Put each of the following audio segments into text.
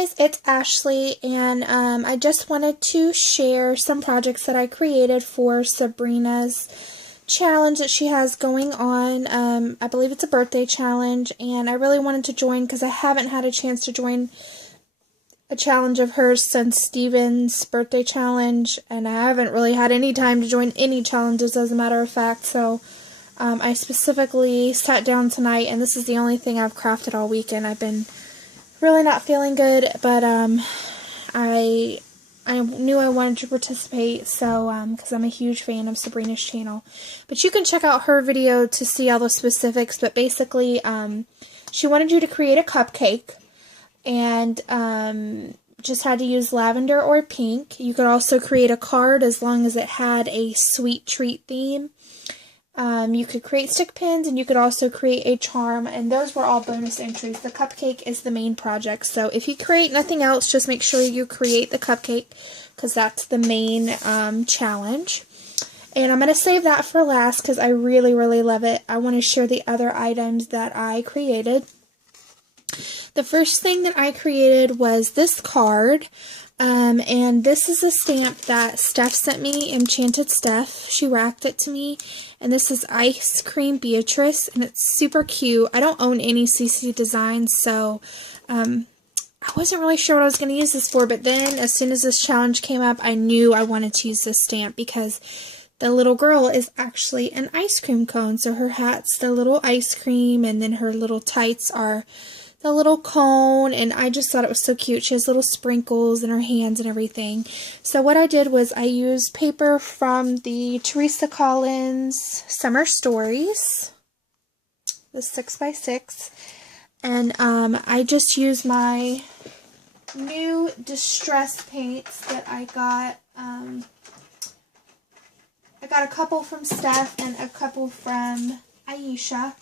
guys, it's Ashley, and I just wanted to share some projects that I created for Sabrina's challenge that she has going on. I believe it's a birthday challenge, and I really wanted to join because I haven't had a chance to join a challenge of hers since Steven's birthday challenge, and I haven't really had any time to join any challenges, as a matter of fact. So I specifically sat down tonight, and this is the only thing I've crafted all weekend. I've been really not feeling good, but I knew I wanted to participate, so because I'm a huge fan of Sabrina's channel. But you can check out her video to see all the specifics. But basically, she wanted you to create a cupcake, and just had to use lavender or pink. You could also create a card as long as it had a sweet treat theme. You could create stick pins, and you could also create a charm, and those were all bonus entries. The cupcake is the main project, so if you create nothing else, just make sure you create the cupcake, because that's the main challenge. And I'm going to save that for last, because I really, really love it. I want to share the other items that I created. The first thing that I created was this card. And this is a stamp that Steph sent me, Enchanted Steph. She racked it to me, and this is Ice Cream Beatrice, and it's super cute. I don't own any CC designs, so I wasn't really sure what I was going to use this for, but then as soon as this challenge came up, I knew I wanted to use this stamp because the little girl is actually an ice cream cone. So her hat's the little ice cream, and then her little tights are the little cone, and I just thought it was so cute. She has little sprinkles in her hands and everything. So what I did was I used paper from the Teresa Collins Summer Stories, the 6x6, and I just used my new distress paints that I got. I got a couple from Steph and a couple from Aisha.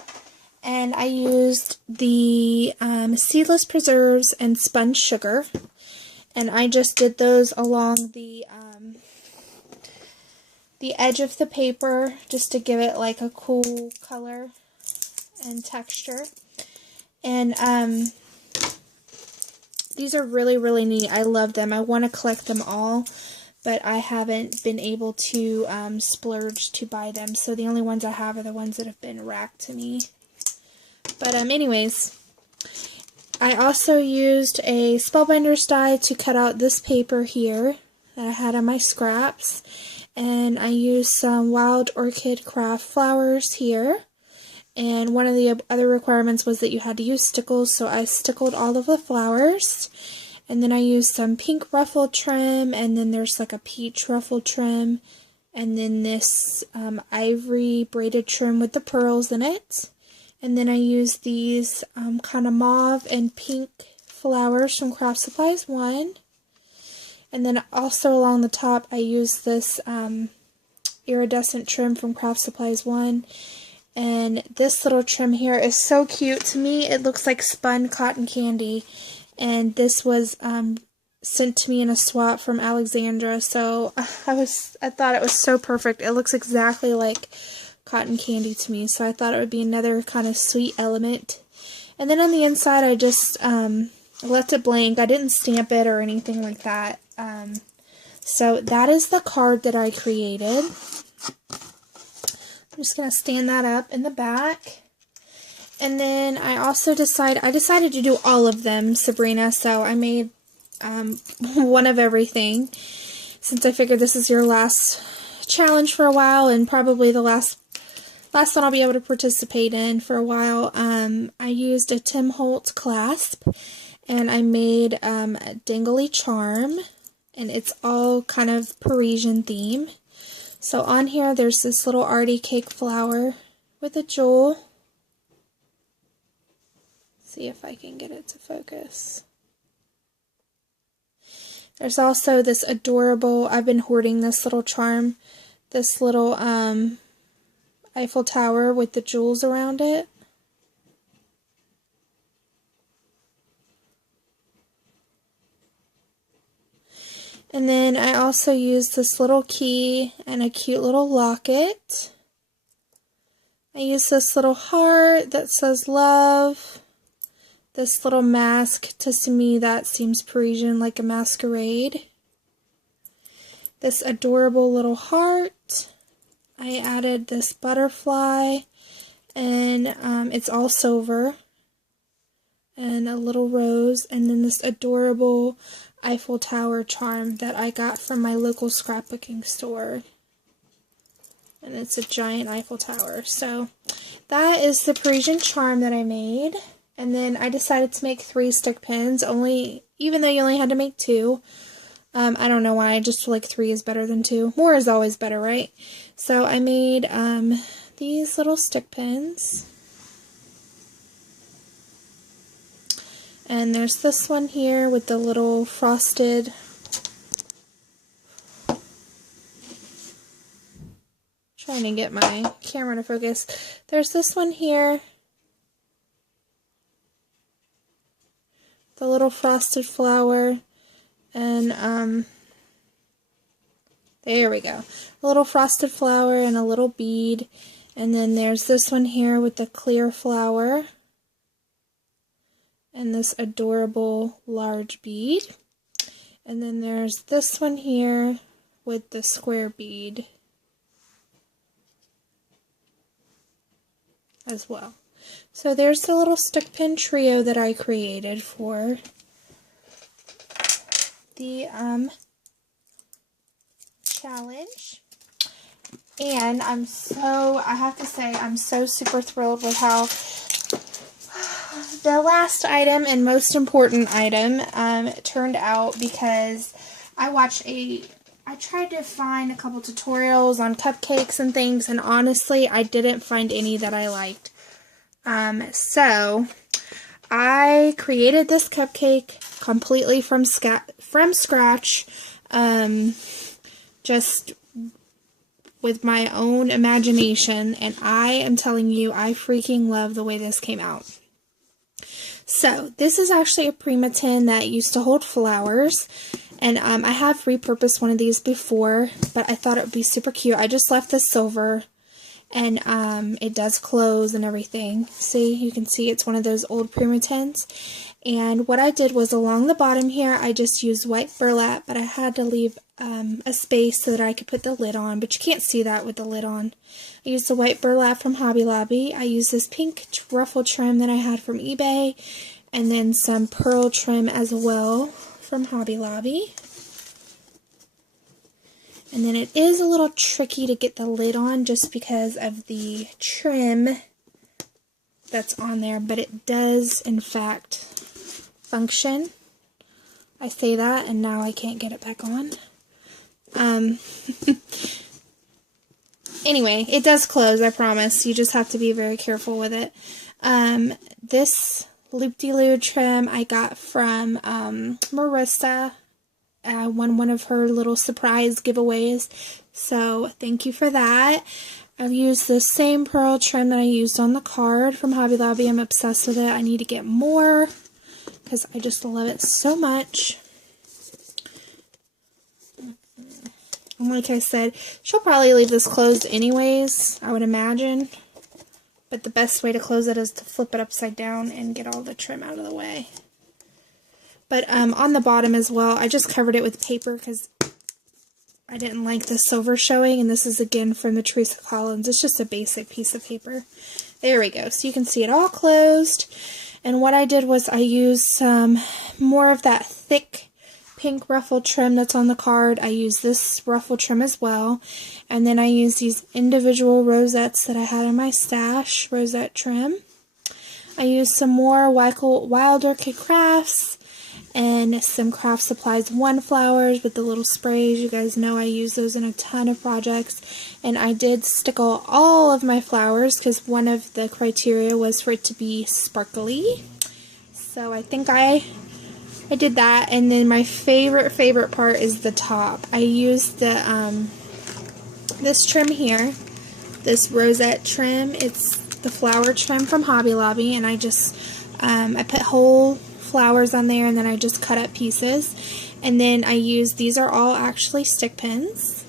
And I used the seedless preserves and spun sugar, and I just did those along the edge of the paper just to give it like a cool color and texture. And these are really, really neat. I love them. I want to collect them all, but I haven't been able to splurge to buy them. So the only ones I have are the ones that have been racked to me. But anyways, I also used a Spellbinder's die to cut out this paper here that I had on my scraps. And I used some Wild Orchid Craft flowers here. And one of the other requirements was that you had to use stickles, so I stickled all of the flowers. And then I used some pink ruffle trim, and then there's like a peach ruffle trim. And then this ivory braided trim with the pearls in it. And then I used these kind of mauve and pink flowers from Craft Supplies 1. And then also along the top I used this iridescent trim from Craft Supplies 1. And this little trim here is so cute. To me it looks like spun cotton candy. And this was sent to me in a swap from Alexandra. So I thought it was so perfect. It looks exactly like cotton candy to me, so I thought it would be another kind of sweet element. And then on the inside I just left it blank. I didn't stamp it or anything like that. So that is the card that I created. I'm just going to stand that up in the back. And then I also decided to do all of them, Sabrina, so I made one of everything, since I figured this is your last challenge for a while, and probably the last one I'll be able to participate in for a while. I used a Tim Holtz clasp, and I made a dangly charm, and it's all kind of Parisian theme. So on here there's this little arty cake flower with a jewel. See if I can get it to focus. There's also this adorable, I've been hoarding this little charm, this little Eiffel Tower with the jewels around it. And then I also used this little key and a cute little locket. I used this little heart that says love. this little mask. To me, that seems Parisian, like a masquerade. This adorable little heart. I added this butterfly, and it's all silver, and a little rose, and then this adorable Eiffel Tower charm that I got from my local scrapbooking store. And it's a giant Eiffel Tower. So that is the Parisian charm that I made. And then I decided to make 3 stick pins, even though you only had to make 2. I don't know why, I just feel like 3 is better than 2. More is always better, right? So I made these little stick pins. And there's this one here with the little frosted trying to get my camera to focus. There's this one here. The little frosted flower. And there we go. A little frosted flower and a little bead. And then there's this one here with the clear flower. And this adorable large bead. And then there's this one here with the square bead as well. So there's the little stick pin trio that I created for the challenge. And I have to say, I'm so super thrilled with how the last item and most important item turned out, because I tried to find a couple tutorials on cupcakes and things, and honestly, I didn't find any that I liked. So I created this cupcake completely from scratch, just with my own imagination, and I am telling you, I freaking love the way this came out. So, this is actually a Prima tin that used to hold flowers, and I have repurposed one of these before, but I thought it would be super cute. I just left the silver, and it does close and everything. See, you can see it's one of those old Prima tins. And what I did was along the bottom here, I just used white burlap, but I had to leave a space so that I could put the lid on, but you can't see that with the lid on. I used the white burlap from Hobby Lobby. I used this pink ruffle trim that I had from eBay, and then some pearl trim as well from Hobby Lobby. And then it is a little tricky to get the lid on just because of the trim that's on there, but it does in fact function. I say that and now I can't get it back on. Anyway, it does close, I promise. You just have to be very careful with it. This loop-de-loo trim I got from Marissa. I won one of her little surprise giveaways, so thank you for that. I've used the same pearl trim that I used on the card from Hobby Lobby. I'm obsessed with it. I need to get more because I just love it so much. And like I said, she'll probably leave this closed anyways, I would imagine. But the best way to close it is to flip it upside down and get all the trim out of the way. But on the bottom as well, I just covered it with paper because I didn't like the silver showing. And this is again from the Teresa Collins. It's just a basic piece of paper. There we go. So you can see it all closed. And what I did was I used some more of that thick pink ruffle trim that's on the card. I used this ruffle trim as well. And then I used these individual rosettes that I had in my stash, rosette trim. I used some more Wild Orchid Crafts and some Craft Supplies One flowers with the little sprays. You guys know I use those in a ton of projects. And I did stickle all of my flowers because one of the criteria was for it to be sparkly. So I think I did that. And then my favorite part is the top. I used the this trim here, this rosette trim. It's the flower trim from Hobby Lobby, and I just I put whole flowers on there, and then I just cut up pieces. And then I used, these are all actually stick pins,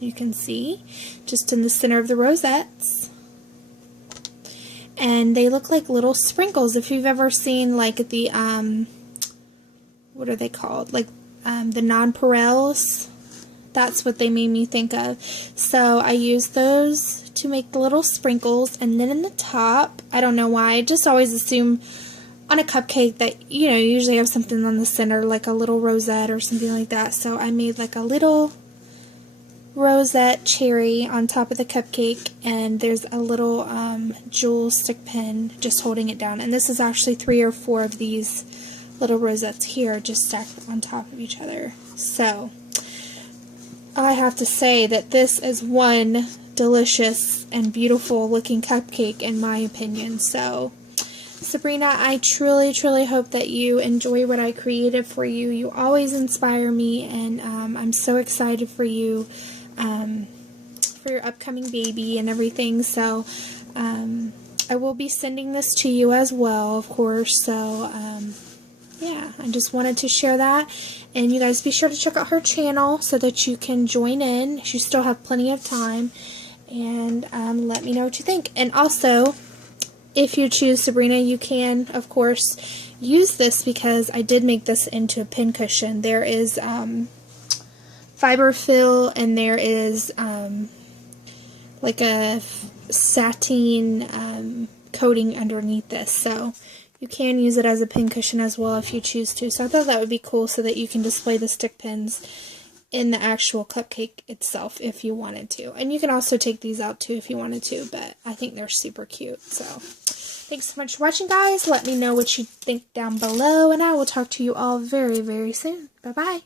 you can see, just in the center of the rosettes. and they look like little sprinkles. If you've ever seen like the, what are they called? Like the nonpareils. That's what they made me think of. So I used those to make the little sprinkles, and then in the top, I don't know why, I just always assume on a cupcake that, you know, you usually have something on the center, like a little rosette or something like that. So I made like a little rosette cherry on top of the cupcake, and there's a little jewel stick pin just holding it down. And this is actually 3 or 4 of these little rosettes here just stacked on top of each other. So I have to say that this is one delicious and beautiful looking cupcake in my opinion. So Sabrina, I truly hope that you enjoy what I created for you. You always inspire me, and I'm so excited for you, for your upcoming baby and everything. So I will be sending this to you as well, of course. So yeah, I just wanted to share that. And you guys be sure to check out her channel so that you can join in. You still have plenty of time. And let me know what you think. And also, if you choose Sabrina, you can, of course, use this, because I did make this into a pincushion. There is fiber fill, and there is like a sateen coating underneath this. So you can use it as a pincushion as well if you choose to. So I thought that would be cool, so that you can display the stick pins in the actual cupcake itself if you wanted to. And you can also take these out too if you wanted to, but I think they're super cute. So thanks so much for watching, guys. Let me know what you think down below, and I will talk to you all very soon. Bye-bye.